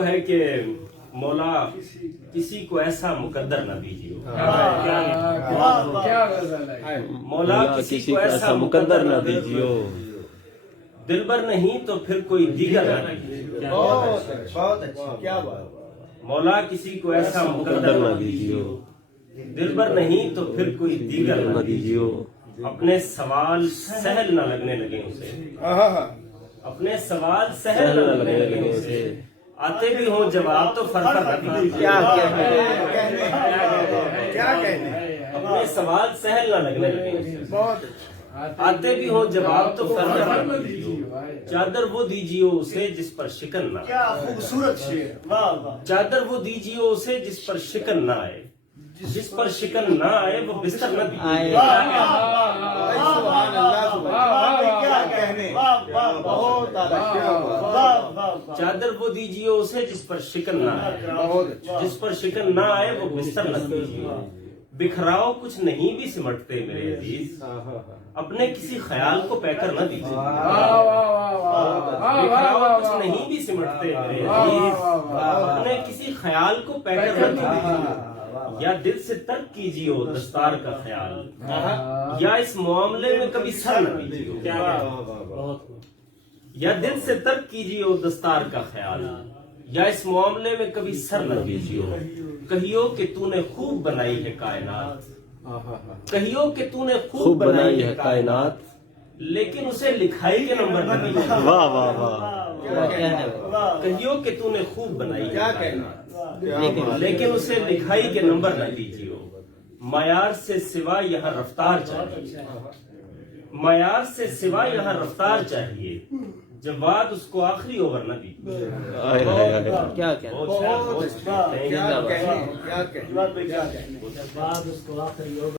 وہ ہے کہ مولا کسی کو ایسا مقدر نہ دیجیے، مولا کسی کو ایسا مقدر نہ دیجیے، دلبر نہیں تو پھر کوئی دیگر نہ دیجیے، مولا کسی کو ایسا مقدر نہ دیجیے، دلبر نہیں تو پھر کوئی دیگر نہ دیجیے، اپنے سوال سہل نہ لگنے لگے اسے، اپنے سوال سہل نہ لگنے لگے اسے، آتے بھی ہوں جواب تو فرفر نہ دیجیے، اپنے سوال سہل نہ لگنے لگے اسے، آتے بھی ہوں جواب تو فرفر نہ دیجیے، چادر وہ دیجیے اسے جس پر شکن نہ آئے، چادر وہ دیجیے اسے جس پر شکن نہ آئے، جس پر شکن نہ آئے وہ بستر نہ دیجیے، چادر وہ دیجیے اسے جس پر شکن نہ آئے، جس پر شکن نہ آئے وہ بستر نہ دیجیے، بکھراؤ کچھ نہیں بھی سمٹتے میرے عزیز، اپنے کسی خیال کو پیکر نہ دیجیے، بکھراؤ کچھ نہیں بھی سمٹتے میرے عزیز، اپنے کسی خیال کو پیکر نہ دیجیے، یا دل سے ترک کیجیے دستار کا خیال، یا اس معاملے میں کبھی سر نہ دیجیے، یا دل سے ترک کیجیے دستار کا خیال، یا اس معاملے میں کبھی سر نہ دیجیے، کہیو کہ تو نے خوب بنائی ہے کائنات، کہیو کہ تو نے خوب بنائی ہے کائنات، لیکن اسے لکھائی کے نمبر نہ دیجیے، واہ واہ واہ، کہیو کہ تو نے خوب بنائی ہے کائنات، لیکن اسے لکھائی کے نمبر نہ دیجیے، معیار سے سوا یہاں رفتار چاہیے، معیار سے سوا یہاں رفتار چاہیے، جواد اس کو آخری اوور نہ دیجیے، کیا کہنا